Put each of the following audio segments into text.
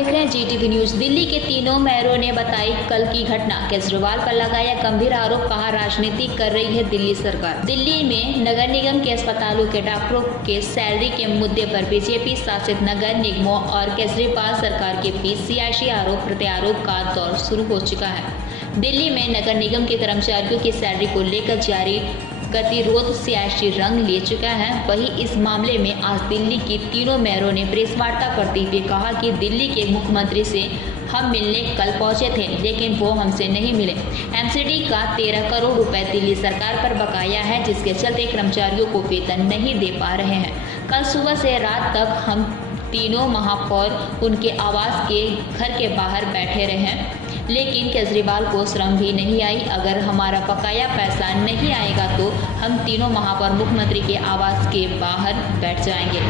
देख रहे हैं GTV न्यूज। दिल्ली के तीनों मेयरों ने बताई कल की घटना। केजरीवाल पर लगाया गंभीर आरोप, कहा राजनीति कर रही है दिल्ली सरकार। दिल्ली में नगर निगम के अस्पतालों के डॉक्टरों के सैलरी के मुद्दे पर बीजेपी शासित नगर निगमों और केजरीवाल सरकार के बीच सियासी आरोप प्रत्यारोप का दौर शुरू हो चुका है। दिल्ली में नगर निगम के कर्मचारियों की सैलरी को लेकर जारी गतिरोध सियासी रंग ले चुका है। वहीं इस मामले में आज दिल्ली की तीनों मेयरों ने प्रेस वार्ता करते हुए कहा कि दिल्ली के मुख्यमंत्री से हम मिलने कल पहुंचे थे, लेकिन वो हमसे नहीं मिले। MCD का 13 करोड़ रुपए दिल्ली सरकार पर बकाया है, जिसके चलते कर्मचारियों को वेतन नहीं दे पा रहे हैं। कल सुबह से रात तक हम तीनों महापौर उनके आवास के घर के बाहर बैठे रहे, लेकिन केजरीवाल को शर्म भी नहीं आई। अगर हमारा बकाया पैसा नहीं आएगा तो हम तीनों महापौर मुख्यमंत्री के आवास के बाहर बैठ जाएंगे।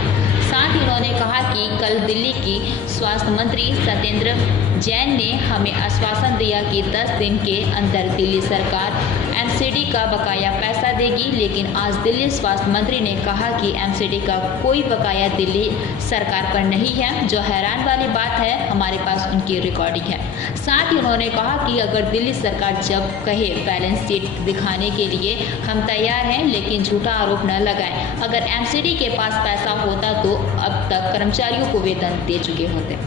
साथ ही उन्होंने कहा कि कल दिल्ली की स्वास्थ्य मंत्री सत्येंद्र जैन ने हमें आश्वासन दिया कि 10 दिन के अंदर दिल्ली सरकार MCD का बकाया पैसा देगी, लेकिन आज दिल्ली स्वास्थ्य मंत्री ने कहा कि MCD का कोई बकाया दिल्ली सरकार पर नहीं है, जो हैरान वाली बात है। हमारे पास उनकी रिकॉर्डिंग है। साथ ही उन्होंने कहा कि अगर दिल्ली सरकार जब कहे बैलेंस शीट दिखाने के लिए हम तैयार हैं, लेकिन झूठा आरोप न लगाएं। अगर MCD के पास पैसा होता तो अब तक कर्मचारियों को वेतन दे चुके होते।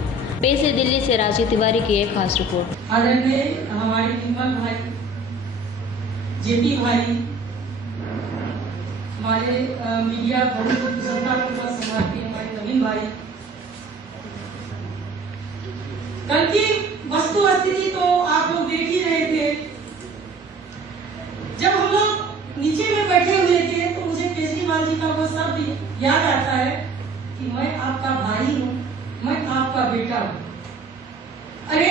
पेश है दिल्ली से राजीव तिवारी की एक खास रिपोर्ट। आदरणीय हमारे डिम्पल भाई, JP भाई, हमारे मीडिया बहुत जनता को संभालते हमारे नवीन भाई, कल की वस्तु स्थिति तो आप लोग देख ही रहे थे। जब हम लोग नीचे में बैठे हुए थे तो मुझे केजरीवाल जी का वो शब्द याद आता है कि मैं आपका भाई हूँ, मैं आपका बेटा हूँ। अरे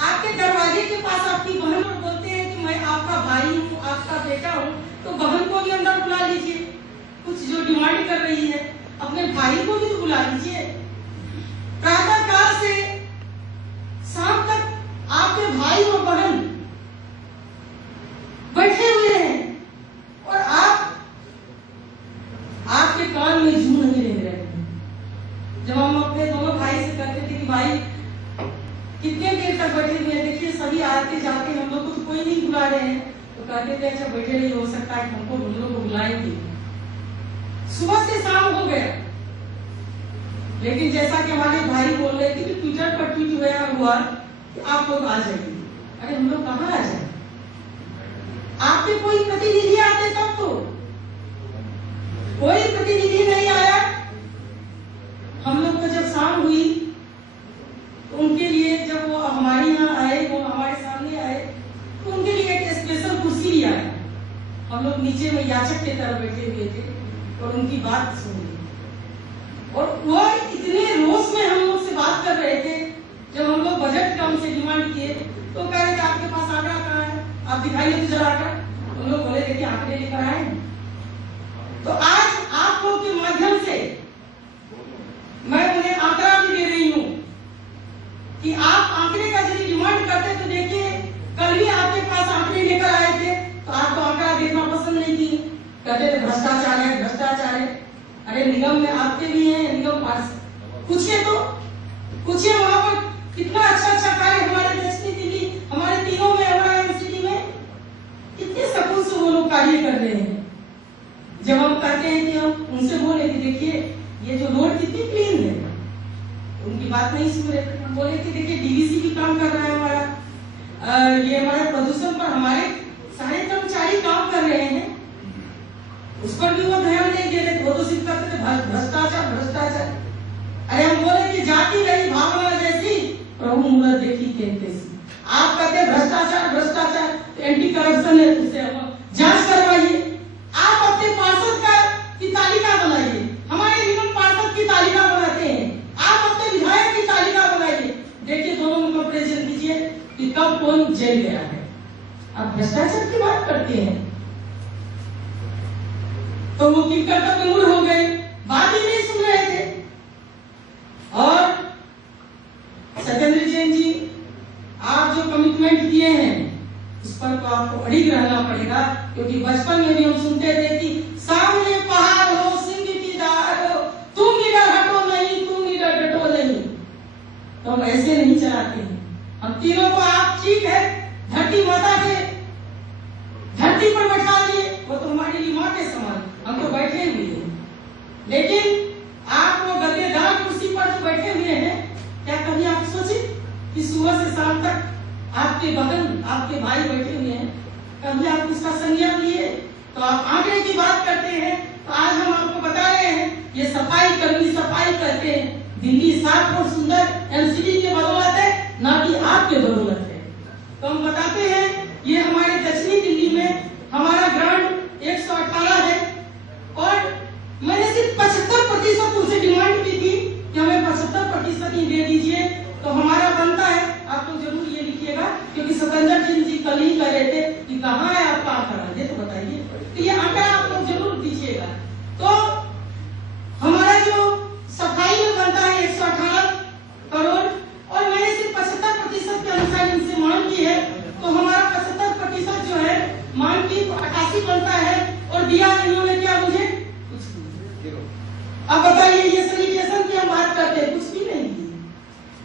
आपके दरवाजे के पास आपकी बहन बोलते हैं कि मैं आपका भाई हूँ, आपका बेटा हूँ, तो बहन को भी अंदर बुला लीजिए। कुछ जो डिमांड कर रही है अपने भाई को भी तो बुला लीजिए। प्रातः काल से शाम तक आपके भाई और बहन बैठे हुए हैं और आपके कान में जू नहीं रह रहे हैं। जब हम अपने दोनों भाई से कहते थे कि भाई कितने देर तक बैठे हुए हैं, देखिए सभी आते जाते हम लोग को तो कोई नहीं बुला रहे हैं, तो कहते थे अच्छा बैठे रहिए, हो सकता है हमको हम लोग को बुलाएंगे। सुबह से शाम हो गया, लेकिन जैसा कि हमारे भाई बोल रहे थे कि ट्विटर पर ट्वीट हुआ कि आप लोग आ जाइए। अरे हम लोग कहाँ आ जाए? आपके कोई प्रतिनिधि आते तब तो कोई प्रतिनिधि नहीं आया। हम लोग को जब शाम हुई तो उनके लिए जब वो हमारे यहाँ आए, वो हमारे सामने आए, तो उनके लिए एक स्पेशल कुर्सी लिया है। हम लोग नीचे में याचक के तरफ बैठे हुए थे और उनकी बात सुनी, और वो इतने रोष में हम लोग से बात कर रहे थे। जब हम लोग बजट का उनसे डिमांड किए तो कह रहे थे आपके पास आंकड़ा कहाँ है, आप दिखाइए तो जरा आंकड़ा। हम लोग बोले देखिए आंकड़े लेकर आए। तो आज आप लोग के माध्यम से मैं उन्हें आंकड़ा भी दे रही हूँ कि आप आंकड़े का यदि डिमांड करते तो देखिए कल भी आपके पास आंकड़े लेकर आए थे, तो आपको आंकड़ा देखना पसंद नहीं किए, कहते थे भ्रष्टाचार है, भ्रष्टाचार है। अरे निगम में आपके भी हैं, निगम पास पूछिए वहां पर कितना अच्छा कार्य हमारे देश में दिल्ली, हमारे तीनों में हमारे MCD में कितने सकून से वो लोग कार्य कर रहे हैं। जब हम कहते हैं कि हम उनसे बोले कि देखिए ये जो रोड कितनी क्लीन है, उनकी बात नहीं सुन रहे। हम बोले कि देखिए DVC भी काम कर रहा है हमारा, ये हमारे प्रदूषण पर हमारे सारे कर्मचारी काम कर रहे हैं, उस पर भी वो ध्यान नहीं दे रहे। वो तो सिर्फ कहते थे भ्रष्टाचार भ्रष्टाचार। अरे हम बोले कि जाति रही भावना जैसी प्रभु मूरत देखी कैसी। आप कहते भ्रष्टाचार भ्रष्टाचार, तो एंटी करप्शन है, उससे जांच करवाइए। आप अपने पार्षद की तालिका बनाइए, हमारे निगम पार्षद की तालिका बनाते हैं, आप अपने विधायक की तालिका बनाइए। देखिए दोनों में कंपेरिजन कीजिए कि कब कौन जेल गया है। आप भ्रष्टाचार की बात करते हैं तो वो किरकट में मूड हो गए, बात ही नहीं सुन रहे थे। और सत्येंद्र जैन जी, आप जो कमिटमेंट दिए हैं उस पर तो आपको अड़िग रहना पड़ेगा, क्योंकि बचपन में भी हम सुनते थे कि सामने पहाड़ हो, सिंह की धार हो, तुम इधर हटो नहीं, तुम इधर डटो नहीं। तो तीनों को आप ठीक है धरती माता के धरती पर बैठा लिए, वो तो हमारे लिए माँ के समान, हम तो बैठे हुए हैं, लेकिन आप वो गद्देदार कुर्सी पर जो बैठे हुए हैं, क्या कभी आप सोचे कि सुबह से शाम तक आपके बगल आपके भाई बैठे हुए हैं, कभी आप उसका संज्ञान लिए? तो आप आंकड़े की बात करते हैं, तो आज हम आपको बता रहे हैं ये सफाई कर्मी सफाई करते हैं। दिल्ली साफ और सुंदर एमसीडी के बदौलत है, ना कि आपके बदौलत है। तो हम बताते हैं ये हमारे दक्षिणी दिल्ली में हमारा ग्रांट 118 है और मैंने सिर्फ 75% उनसे डिमांड की थी कि हमें 75% ही दे दीजिए, तो हमारा बनता है। आप लोग जरूर ये लिखिएगा, क्योंकि सतंजर सिंह जी कल ही कह रहे थे कि कहाँ है आपका आंकड़ा, ये तो बताइए। तो ये आंकड़ा आप लोग जरूर दीजिएगा। तो हमारा जो सफाई में बनता है 118 करोड़ और मैंने सिर्फ 75% के अनुसार इनसे मांग की है, तो हमारा 75% जो है मांग की 88 बनता है और दिया इन्होंने क्या मुझे कुछ नहीं। अब बताइए ये सैनिटेशन की हम बात करते हैं, कुछ भी नहीं दिए।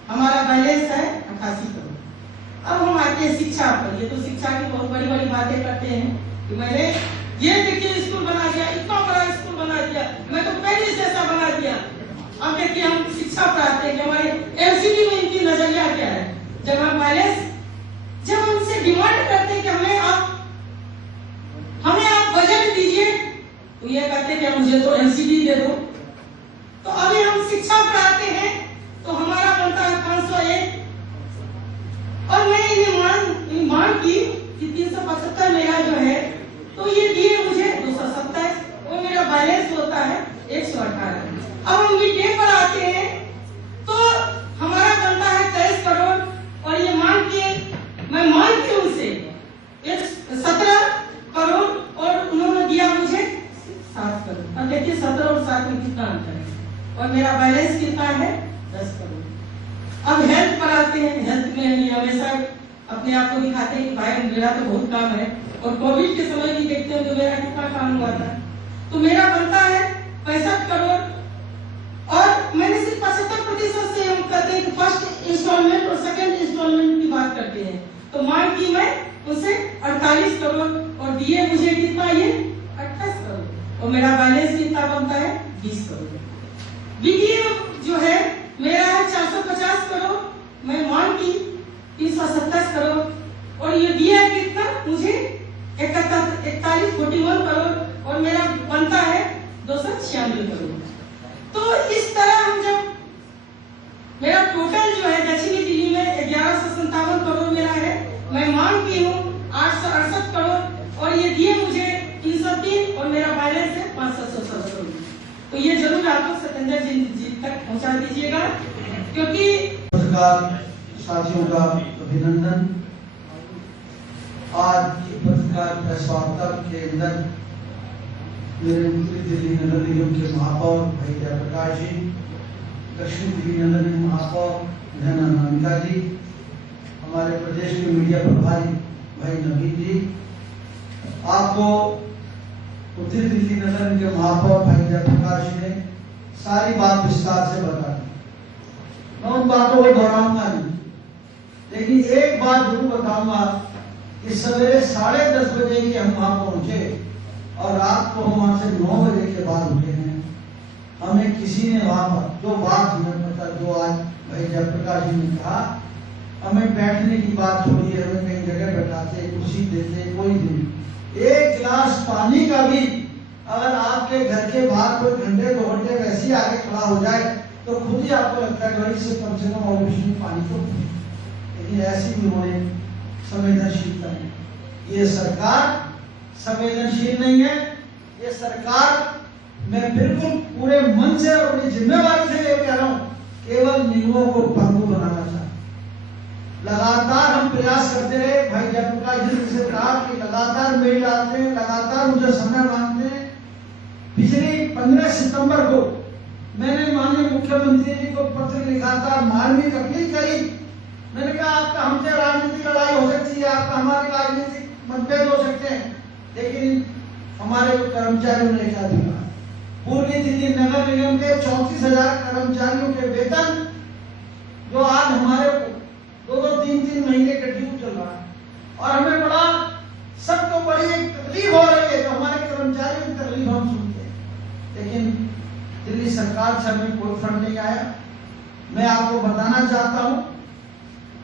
हमारा बैलेंस है 88 करोड़। अब हम आते हैं शिक्षा पर। ये तो शिक्षा की बहुत बड़ी बड़ी बातें करते हैं कि मैंने ये देखिए स्कूल बना दिया, इतना बड़ा स्कूल बना दिया, मैं तो पहले से ऐसा बना दिया। अब देखिए हम शिक्षा पर आते हैं कि हमारे एमसीडी में इनकी नजरिया क्या है। जब हम बैलेंस जब हमसे डिमांड करते हैं कि हमें आप बजट दीजिए, तो ये कहते हैं कि मुझे तो एमसीडी दे दो। तो अभी हम शिक्षा पर आते हैं तो हमारा बनता है 501 और मैंने ये मांग की कि 375 मेरा जो है, तो ये दिए मुझे 227 और मेरा बैलेंस होता है 118। अब हम मिड डे पर आते हैं तो हमारा बनता है 23 करोड़ और ये मैं मांग की उनसे 17 करोड़ और उन्होंने दिया मुझे 7 करोड़। अब देखिए 17 और 7 में कितना अंतर है और मेरा बैलेंस कितना है 10 करोड़। अब हेल्थ पर आते हैं। हेल्थ में हम हमेशा अपने आप को दिखाते हैं कि भाई मेरा तो बहुत काम है, और कोविड के समय भी देखते हैं तो मेरा कितना काम हुआ था। तो मेरा बनता है 65 करोड़ और मैंने सिर्फ 75% से हम कहते हैं कि फर्स्ट इंस्टॉलमेंट और सेकंड इंस्टॉलमेंट की बात करते हैं, तो मांग की मैं उनसे 48 करोड़ और दिए मुझे कितना ये 28 करोड़ और मेरा बैलेंस कितना बनता है 20 करोड़। बीडीए जो है मेरा है 450 करोड़, मैं मांग की 327 करोड़ और ये दिया कितना मुझे 41 करोड़ और मेरा बनता है 296 करोड़। तो इस तरह हम जब मेरा टोटल जो है दक्षिणी दिल्ली में 1157 करोड़ मेरा है, मैं मांग की हूँ 868 करोड़ और ये दिए मुझे 303 और मेरा बैलेंस है 567 करोड़। तो ये जरूर आप लोग सतेंद्र जी तक पहुंचा दीजिएगा, क्योंकि साथियों का अभिनंदन। आज पत्रकार प्रेस वार्ता के अंदर मेरे उत्तरी दिल्ली नगर निगम के महापौर भाई जयप्रकाश जी, दक्षिण दिल्ली नगर निगम महापौर बहन अनामिका जी, हमारे प्रदेश के मीडिया प्रभारी भाई नवीन जी, आपको उत्तरी दिल्ली नगर निगम महापौर भाई जयप्रकाश जी ने सारी बात विस्तार से बता दी। मैं उन बातों को दोहराऊंगा नहीं, लेकिन एक बात जरूर बताऊंगा कि सवेरे 10:30 बजे ही हम वहां पहुंचे और रात को हम वहां से 9 बजे के बाद उठे हैं। हमें किसी ने वहां पर जो बात हमें पता, जो आज भाई जयप्रकाश जी ने कहा, हमें बैठने की बात छोड़ी है, हमें कहीं जगह बैठाते, कुर्सी देते, कोई नहीं। एक गिलास पानी का भी अगर आपके घर के बाहर कोई घंटे 2 घंटे वैसे ही आगे खड़ा हो जाए तो खुद ही आपको लगता है कि इससे कम से कम ऑपरेशन पानी तो, लेकिन ऐसी भी उन्होंने संवेदनशीलता है। ये सरकार संवेदनशील नहीं है। ये सरकार, मैं बिल्कुल पूरे मन से और अपनी जिम्मेवारी से ये कह रहा हूं, केवल नियमों को पक्का बनाना चाहता। लगातार हम प्रयास करते रहे। भाई जयप्रकाश जी से कहा कि लगातार मेल आते हैं, लगातार मुझे समय मांगते हैं। पिछली 15 सितंबर को मैंने माननीय मुख्यमंत्री जी को पत्र लिखा था, मार्मिक अपील करी। मैंने कहा आपका हमसे राजनीतिक लड़ाई हो सकती है, आपका हमारे राजनीतिक मतभेद हो सकते हैं, लेकिन हमारे कर्मचारियों ने क्या दिया? पूर्वी दिल्ली नगर निगम के 34,000 कर्मचारियों के वेतन जो आज हमारे 2-2, 3-3 महीने का ड्यू चल रहा है और हमें बड़ा सबको बड़ी एक तकलीफ हो रही है। तो हमारे कर्मचारियों की तकलीफ हम सुनते हैं, लेकिन दिल्ली सरकार से हमें कोई फंड नहीं आया। मैं आपको बताना चाहता हूँ,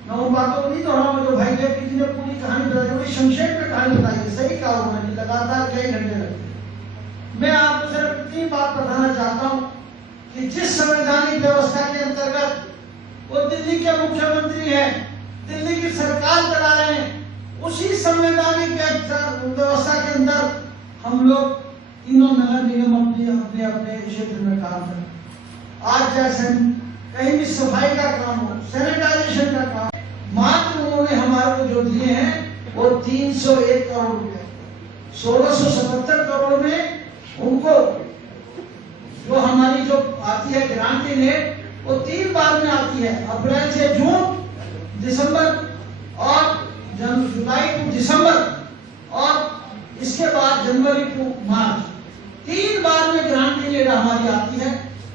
मैं उन बातों को नहीं दोहराऊंगा जो भाई जेपी जी ने पूरी कहानी बताई, बड़ी संक्षेप में कहानी बताई, सही कहा उन्होंने, लगातार कई घंटे लगते। मैं आपको सिर्फ इतनी बात बताना चाहता हूँ कि जिस संवैधानिक व्यवस्था के अंतर्गत वो दिल्ली के मुख्यमंत्री हैं, दिल्ली की सरकार चला रहे हैं, उसी संवैधानिक व्यवस्था के अंदर हम लोग तीनों नगर निगम अपने अपने क्षेत्र में काम करें। आज जैसे कहीं भी सफाई का काम हो, सैनिटाइजेशन का काम, मात्र उन्होंने हमारे को जो दिए हैं वो 301 करोड़ रुपए, 1677 करोड़ में उनको जो हमारी जो आती है ग्रांट नेट वो 3 बार में आती है, अप्रैल से जून, दिसंबर और जुलाई टू दिसंबर और इसके बाद जनवरी टू मार्च, 3 बार में ग्रांट नेट हमारी आती है।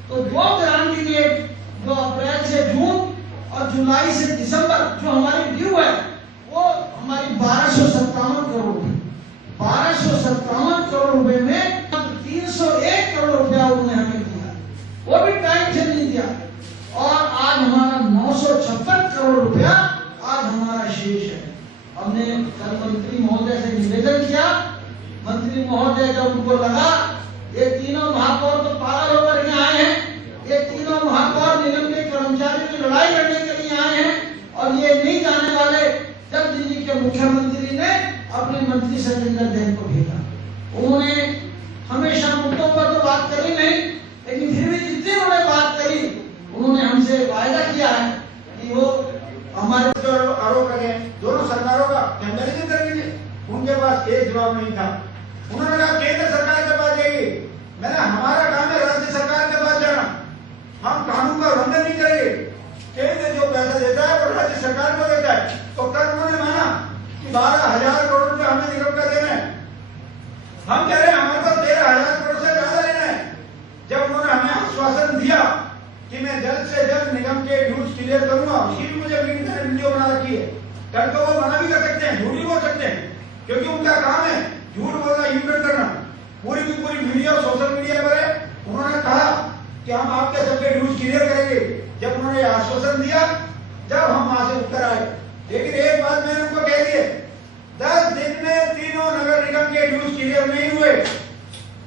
तो 2 ग्रांट नेट जो अप्रैल से जून और जुलाई से दिसंबर जो हमारी ड्यू है वो हमारी 1257 करोड़, 1257 करोड़ रुपए में 301 करोड़ रुपया उन्होंने हमें दिया, वो भी टाइम से नहीं दिया। और आज हमारा 956 करोड़ रुपया आज हमारा शेष है। हमने कल मंत्री महोदय से निवेदन किया, मंत्री महोदय जब उनको लगा ये तीनों महापौर तो पागल होकर यहाँ आए हैं, ये तीनों महापौर निगम के कर्मचारियों की लड़ाई लड़ने के लिए आए हैं और ये नहीं जाने वाले, जब दिल्ली के मुख्यमंत्री ने अपने मंत्री सतेंद्र जैन को भेजा, उन्होंने हमेशा मुद्दों पर तो बात करी नहीं, लेकिन फिर भी जितनी उन्होंने बात करी उन्होंने हमसे वायदा किया है कि वो हमारे जो आरोप लगे दोनों सरकारों का कंपैरिजन कर लीजिए, उनके पास एक जवाब नहीं था। उन्होंने कहा केंद्र सरकार के पास जाइए, मैंने हमारा काम है राज्य सरकार के पास जाना, हम कानून का उल्लंघन नहीं करेंगे, केंद्र जो पैसा देता है वो राज्य सरकार को देता है। तो कल उन्होंने माना कि 12,000 करोड़ रुपए हमें निगम का देना है, हम कह रहे हैं हमारे पास 13,000 करोड़ से ज्यादा लेना है। जब उन्होंने हमें आश्वासन दिया कि मैं जल्द से जल्द निगम के ड्यूज क्लियर करूंगा, उसकी भी मुझे वीडियो बना रखी है, कल को वो मना भी कर सकते हैं, झूठ भी बोल सकते हैं, क्योंकि उनका काम है झूठ बोलना, यूटर्न करना। पूरी की पूरी वीडियो सोशल मीडिया पर है। उन्होंने कहा कि हम आपके सबके ड्यूज क्लियर करेंगे, जब उन्होंने आश्वासन दिया, जब हम वहां से उत्तर आए। लेकिन एक बात मैंने उनको कह दी है, 10 दिन में तीनों नगर निगम के ड्यूज क्लियर नहीं हुए।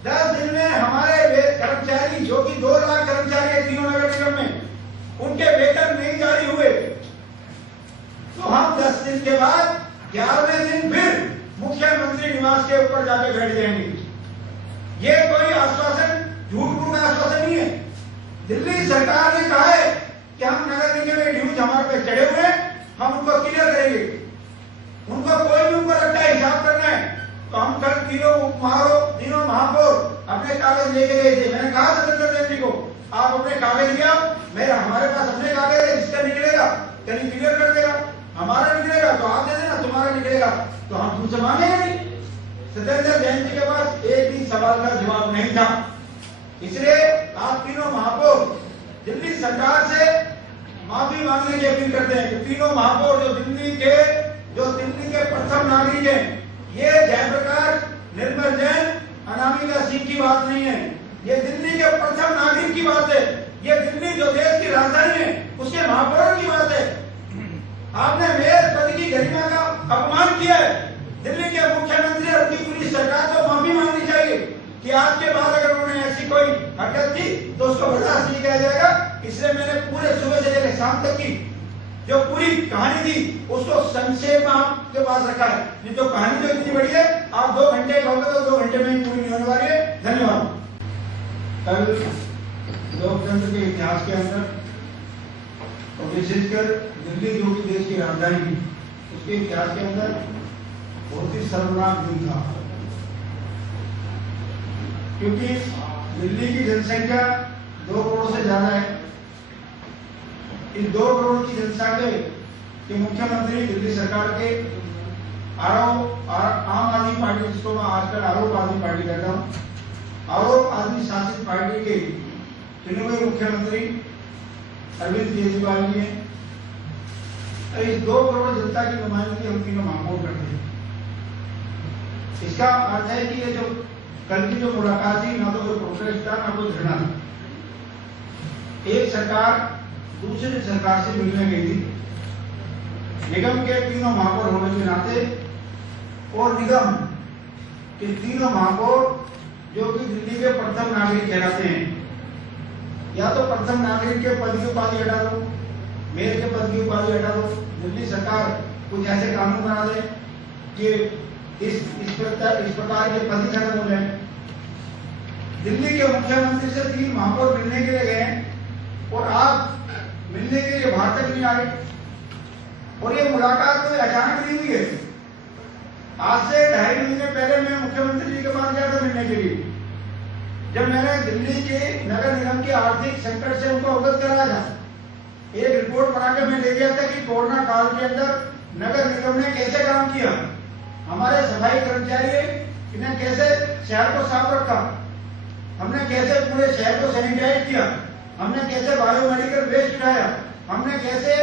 10 दिन में हमारे कर्मचारी जो कि 2 लाख कर्मचारी है तीनों नगर निगम में, उनके वेतन नहीं जारी हुए। तो हम 10 दिन के बाद 11वें दिन फिर मुख्यमंत्री निवास के ऊपर जाके बैठ जाएंगे। ये कोई आश्वासन झूठ मूठ आश्वासन नहीं है। दिल्ली सरकार ने कहा है कि हम नगर निगम में ड्यूज हमारे पे चढ़े हुए हैं, हम उनको क्लियर करेंगे। उनको कोई भी उनको लगता है हिसाब करना है, तो हम कल तीनों महापौर अपने कागज लेके गए थे। मैंने कहा सतेंद्र जैन जी को, आप अपने कागज लिया, मेरा हमारे पास अपने कागज है, जिसका निकलेगा कहीं क्लियर कर देगा, हमारा निकलेगा तो आप दे देना, तुम्हारा निकलेगा तो हम तुमसे मांगेंगे नहीं। सतेंद्र जैन जी के पास एक भी सवाल का जवाब नहीं था। इसलिए आप तीनों महापौर दिल्ली सरकार से माफी मांगने की अपील करते हैं कि तीनों महापौर जो दिल्ली के प्रथम नागरिक हैं, ये जयप्रकाश, निर्मल जैन, अनामिका सिंह की बात नहीं है, ये दिल्ली के प्रथम नागरिक की बात है। ये दिल्ली जो देश की राजधानी है उसके महापौरों की बात है। आपने मेयर पद की गरिमा का अपमान किया है। दिल्ली के मुख्यमंत्री और उनकी पूरी सरकार को माफी मांगनी चाहिए कि आज के बाद अगर उन्होंने ऐसी कोई हरकत की तो उसको बर्दाश्त नहीं किया जाएगा। इसलिए मैंने पूरे सुबह से लेकर शाम तक की जो पूरी कहानी थी उसको संक्षेप में आपके पास रखा है। नहीं तो कहानी तो इतनी बड़ी है, आप 2 घंटे कहोगे तो 2 घंटे में ही पूरी नहीं होने वाली है। धन्यवाद। कल लोकतंत्र के इतिहास के अंदर और विशेषकर दिल्ली जो कि देश की राजधानी है, उसके इतिहास के अंदर बहुत ही शर्मनाक दिन था, क्योंकि दिल्ली की जनसंख्या 2 करोड़ से ज्यादा है। इस 2 करोड़ की जनसंख्या के मुख्यमंत्री दिल्ली सरकार के आम आदमी पार्टी, जिसको मैं आजकल आरोप आदमी पार्टी कहता हूँ, आरोप आदमी शासित पार्टी के चुने हुए मुख्यमंत्री अरविंद केजरीवाल जी हैं। तो इस 2 करोड़ जनता की नुमाइंदगी हम तीनों महापौर करते हैं। इसका अर्थ है कि ये जो कल की जो मुलाकात थी, ना तो कोई प्रोटेस्ट था, ना कोई धरना था। एक सरकार दूसरी सरकार से मिलने गई थी, निगम के तीनों महापौर होने के नाते, और निगम के तीनों महापौर जो कि दिल्ली के प्रथम नागरिक कहलाते हैं, या तो प्रथम नागरिक के पद की उपाधि हटा दो, मेयर के पद की उपाधि हटा दो, दिल्ली सरकार कुछ ऐसे कानून बना दे कि इस प्रकार के पद ही खत्म हो जाए। दिल्ली के मुख्यमंत्री से 3 महापौर मिलने के लिए गए और आप मिलने के लिए बाहर तक नहीं आ गए। और ये मुलाकात कोई अचानक नहीं हुई है। आज से 2.5 महीने पहले मैं मुख्यमंत्री जी के पास गया था मिलने के लिए, जब मैंने दिल्ली के नगर निगम के आर्थिक संकट से उनको अवगत कराया था। एक रिपोर्ट बना के मैं ले गया था कि कोरोना काल के अंदर नगर निगम ने कैसे काम किया, हमारे सफाई कर्मचारी ने कैसे शहर को साफ रखा, हमने कैसे पूरे शहर को सैनिटाइज किया, हमने कैसे बायोमेडिकल वेस्ट उठाया, हमने कैसे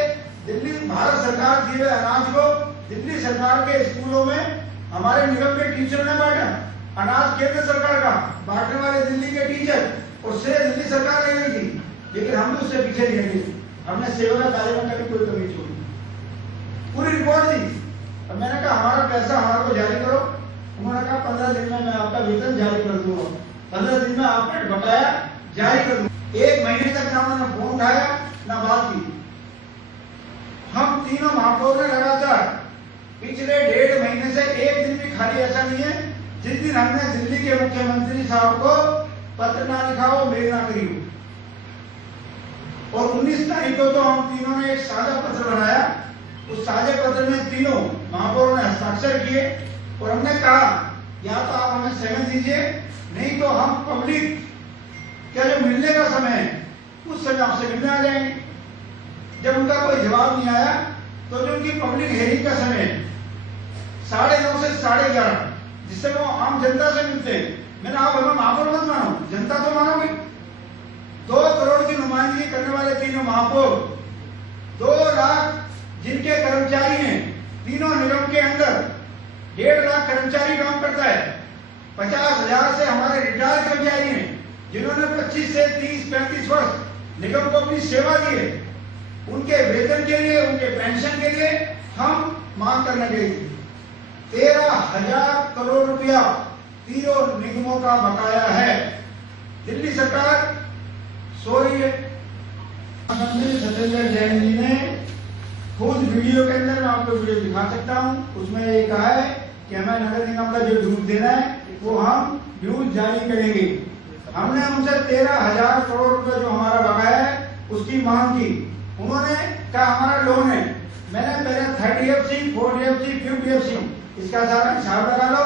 दिल्ली भारत सरकार दिए हुए अनाज को दिल्ली सरकार के स्कूलों में हमारे निगम के टीचर ने बांटा। अनाज केंद्र सरकार का, बांटने वाले दिल्ली के टीचर, और श्रेय दिल्ली सरकार ले गई थी, लेकिन हमने उससे पीछे नहीं हटे। हमने सेवा कार्य में कभी कोई कमी छोड़ी, पूरी रिपोर्ट दी। अब मैंने कहा हमारा पैसा हमारे को जारी करो। उन्होंने कहा 15 दिन में मैं आपका वेतन जारी कर दूंगा, 15 दिन में आपका बकाया जारी कर दूंगा। 1 महीने तक ना उन्होंने फोन उठाया ना बात की। हम तीनों महापौर ने लगातार पिछले 1.5 महीने से एक दिन भी खाली ऐसा नहीं है जिस दिन हमने दिल्ली के मुख्यमंत्री साहब को पत्र ना लिखा हो, मेल ना करी हो। और 19 तारीख को तो हम तीनों ने एक साझा पत्र बनाया। उस साझे पत्र में तीनों महापौरों ने हस्ताक्षर किए और हमने कहा या तो आप हमें सहमत दीजिए, नहीं तो हम पब्लिक क्या जो मिलने का समय है उस समय आपसे मिलने आ जाएंगे। जब उनका कोई जवाब नहीं आया तो जो उनकी पब्लिक हेयरिंग का समय 9:30 से 11:30, जिससे वो आम जनता से मिलते हैं, मैंने आप हमें महापौर मत मानो, जनता तो मानोगे। 2 करोड़ की नुमाइंदगी करने वाले तीनों महापौर, 2 लाख जिनके कर्मचारी हैं, तीनों निगम के अंदर 1.5 लाख कर्मचारी काम करता है, 50,000 से हमारे रिटायर्ड कर्मचारी हैं जिन्होंने 25 से 30-35 वर्ष निगम को अपनी सेवा दी है। उनके वेतन के लिए, उनके पेंशन के लिए हम मांग करने गए थे। 13,000 करोड़ रुपया तीनों निगमों का बकाया है। दिल्ली सरकार सो रही है। मंत्री सत्येंद्र जैन जी ने खुद वीडियो के अंदर, मैं आपको वीडियो दिखा सकता हूं, उसमें ये कहा है कि हमें नगर निगम का जो ड्यूज देना है वो हम ड्यूज जारी करेंगे। हमने उनसे 13,000 करोड़ रुपए जो हमारा बकाया है उसकी मांग की। उन्होंने कहा हमारा लोन है। मैंने पहले 30FC, 40FC, 50FC इसका सारा हिसाब लगा लो,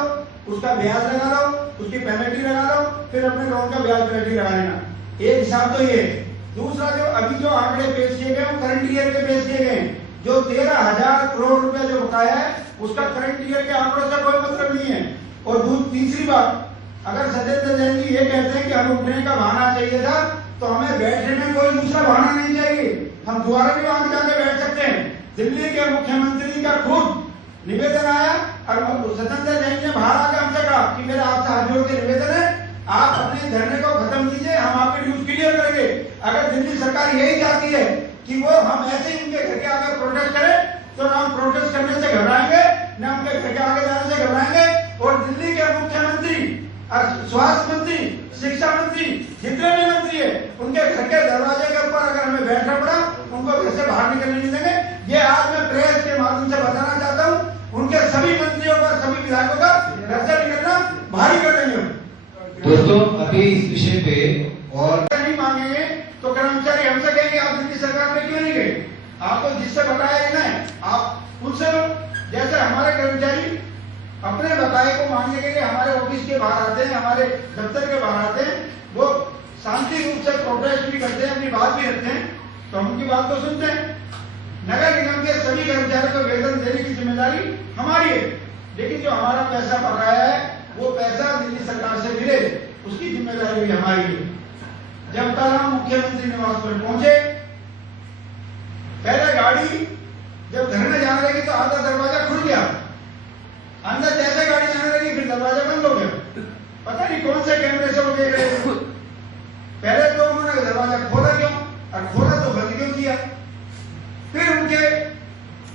उसका ब्याज लगा लो, उसकी पेनल्टी लगा लो, फिर अपने लोन का ब्याज पेनल्टी लगा लेना। एक हिसाब तो ये। दूसरा जो अभी जो आंकड़े पेश किए गए करंट ईयर के पेश किए गए, जो 13,000 करोड़ रुपए जो बकाया है उसका करंट ईयर के आंकड़ों से कोई मतलब नहीं है। और तीसरी बात, अगर सत्येंद्र जैन जी ये कहते हैं कि हमें उठने का बहाना चाहिए था, तो हमें बैठने में कोई दूसरा बहाना नहीं चाहिए, हम दोबारा भी वहां जाके बैठ सकते हैं। दिल्ली के मुख्यमंत्री का खुद निवेदन आया और सत्येंद्र जैन ने बाहर आकर हमसे कहा कि मेरा आपसे हाथ जोड़ के निवेदन है, आप अपने धरने को खत्म कीजिए, हम आपके ड्यूज क्लियर करेंगे। अगर दिल्ली सरकार यही चाहती है कि वो हम ऐसे ही उनके घर के आगे प्रोटेस्ट करें, तो ना हम प्रोटेस्ट करने से घबराएंगे, ना उनके घर के आगे जाने से घबराएंगे। और दिल्ली के मुख्यमंत्री, स्वास्थ्य मंत्री, शिक्षा मंत्री, जितने भी मंत्री है, उनके घर के दरवाजे के ऊपर अगर हमें बैठना पड़ा, उनको घर से बाहर निकलने नहीं देंगे। ये आज मैं प्रेस के माध्यम से बताना चाहता हूँ, उनके सभी मंत्रियों का, सभी विधायकों का घर से निकलना भारी कर देंगे। दोस्तों अभी इस विषय पे और नहीं मांगेंगे तो कर्मचारी हमसे कहेंगे आप दिल्ली सरकार में क्यों नहीं गए, आपको जिससे बकाया लेना है आप उनसे लो। जैसे हमारे कर्मचारी अपने बकाये को मांगने के लिए हमारे ऑफिस के बाहर आते हैं, हमारे दफ्तर के बाहर आते हैं, वो शांति रूप से प्रोटेस्ट भी करते हैं, अपनी बात भी रखते हैं, तो हम उनकी बात को सुनते हैं। नगर निगम के सभी कर्मचारियों को वेतन देने की जिम्मेदारी हमारी है, लेकिन जो हमारा पैसा बकाया है वो पैसा दिल्ली सरकार से मिले उसकी जिम्मेदारी भी हमारी है। जब कल हम मुख्यमंत्री निवास पर पहुंचे, पहले गाड़ी जब घर में जाने लगी तो आधा दरवाजा खुल गया, अंदर जैसे गाड़ी जाने लगी फिर दरवाजा बंद हो गया। पता नहीं कौन से कैमरे से वो देख रहे थे। पहले तो उन्होंने दरवाजा खोला क्यों और खोला तो बंद क्यों किया। फिर उनके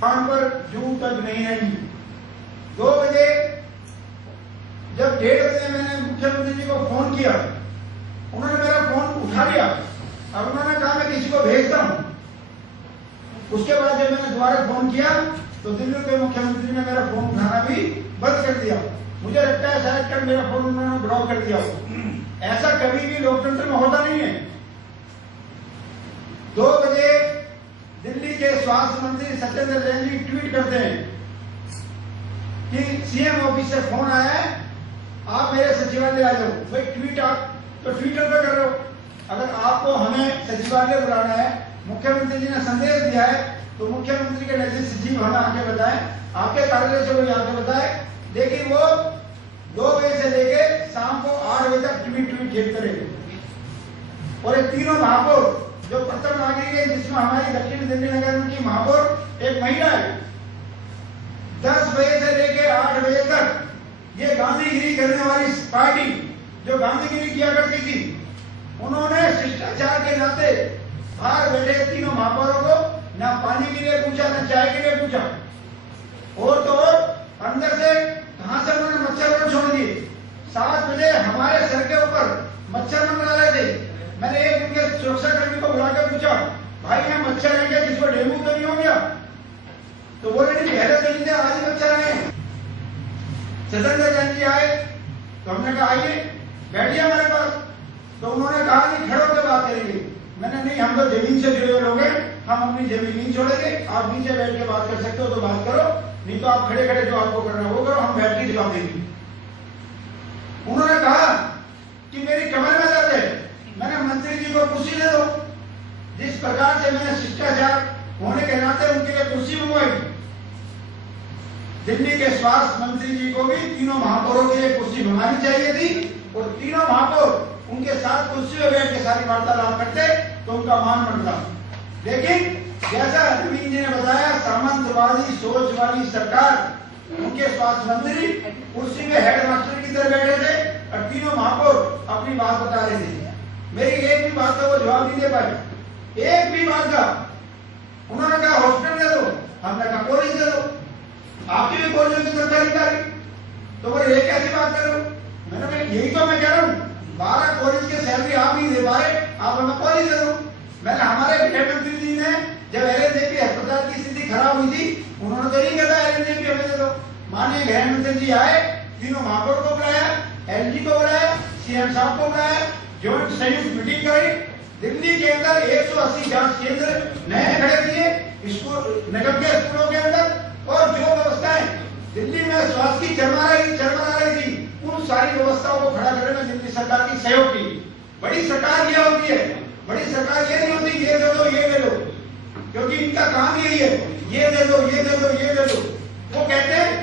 पान पर जूं तक नहीं आई। 2 बजे जब 1:30 बजे मैंने मुख्यमंत्री जी को फोन किया, उन्होंने मेरा फोन उठा लिया और उन्होंने कहा मैं किसी को भेजता हूं। उसके बाद जब मैंने दोबारा फोन किया तो दिल्ली के मुख्यमंत्री ने मेरा फोन उठाना भी बंद कर दिया। मुझे लगता है शायद कल मेरा फोन उन्होंने ब्लॉक कर दिया हो। ऐसा कभी भी लोकतंत्र में होता नहीं है। 2 बजे दिल्ली के स्वास्थ्य मंत्री सत्येंद्र जैन जी ट्वीट करते हैं कि सीएम ऑफिस से फोन आया है, आप मेरे सचिवालय आ जाओ। भाई ट्वीट आप तो ट्विटर पे कर रहे हो। अगर आपको हमें सचिवालय बुलाना है, मुख्यमंत्री जी ने संदेश दिया है, तो मुख्यमंत्री के नजदीक सचिव हमें आके बताएं, आपके कार्यालय से वो आके बताए। लेकिन वो 2 बजे से लेके शाम को 8 बजे तक ट्वीट खेलते रहे। और ये तीनों महापौर जो प्रथम नागरिक है, जिसमें हमारी दक्षिण दिल्ली नगर की महापौर एक महिला है, 10 बजे से लेके 8 बजे तक ये गांधीगिरी करने वाली पार्टी जो गांधीगिरी किया करती थी, उन्होंने शिष्टाचार के नाते बाहर बैठे तीनों महापौरों को ना पानी के लिए पूछा, ना चाय के लिए पूछा। और तो और अंदर से कहां से उन्होंने मच्छर छोड़ दिए। 7 बजे हमारे सर के ऊपर मच्छर मंडरा रहे थे। मैंने एक उनके सुरक्षा कर्मी को बुलाकर पूछा, भाई यहाँ मच्छर है क्या, किसको डेंगू तो नहीं हो गया? तो बोले नहीं, पहले तो नहीं थे, आज ही मच्छर आए। सत्येंद्र जैन जी आए तो हमने कहा आइए बैठिए हमारे पास। तो उन्होंने कहा नहीं, खड़े होकर बात करेंगे। मैंने नहीं, हम तो जमीन से जुड़े हुए लोग हैं, हम अपनी जमीन नहीं छोड़ेंगे। आप नीचे बैठ के बात कर सकते हो तो बात करो, नहीं तो आप खड़े खड़े जो आपको करना है वो करो, हम बैठ के जवाब देंगे। उन्होंने कहा कि मेरी कमर में दर्द है। मैंने मंत्री जी को कुर्सी दे दो। जिस प्रकार से मैंने शिष्टाचार होने के नाते उनके लिए कुर्सी मंगवाई, दिल्ली के स्वास्थ्य मंत्री जी को भी तीनों महापौरों के लिए कुर्सी मंगानी चाहिए थी। और तीनों महापौर उनके साथ कुर्सी में बैठ के सारी वार्तालाप करते तो उनका मान बढ़ता। लेकिन जैसा नवीन जी ने बताया, सामंतवादी सोच वाली सरकार, उनके स्वास्थ्य मंत्री कुर्सी में हेडमास्टर की तरह बैठे थे और तीनों महापौर अपनी बात बता रहे थे। मेरी एक भी बात का वो जवाब नहीं दे पाए, एक भी बात का। उन्होंने कहा हॉस्पिटल दे दो, हमने कहा कॉलेज दे दो, आपकी भी कॉलेज की सरकारी। तो बोले ये कैसी बात कर रहे हो? मैंने कहा यही तो मैं कह रहा हूँ, 12 कॉलेज की सैलरी आप नहीं दे पाए, आप हमें कॉलेज दे दो। मैंने हमारे गृह मंत्री जी ने जब एलएनजेपी अस्पताल की स्थिति खराब हुई थी, उन्होंने तो नहीं कहा एलएनजेपी हमें दे दो। माननीय गृह मंत्री जी आए, तीनों महापौर को बुलाया, एलजी को बुलाया, सीएम साहब को बुलाया, जॉइंट संयुक्त मीटिंग कराई। दिल्ली के अंदर 180 जांच केंद्र नए खड़े किए स्कूल, निगम के स्कूलों के अंदर। और जो व्यवस्थाएं दिल्ली में स्वास्थ्य की चरमरा रही थी, उन सारी व्यवस्थाओं को खड़ा करने में दिल्ली सरकार की सहयोग की। बड़ी सरकार यह होती है, बड़ी सरकार ये नहीं होती ये दे दो ये दे दो, क्योंकि इनका काम यही है, ये दे दो ये दे दो ये दे दो। वो कहते हैं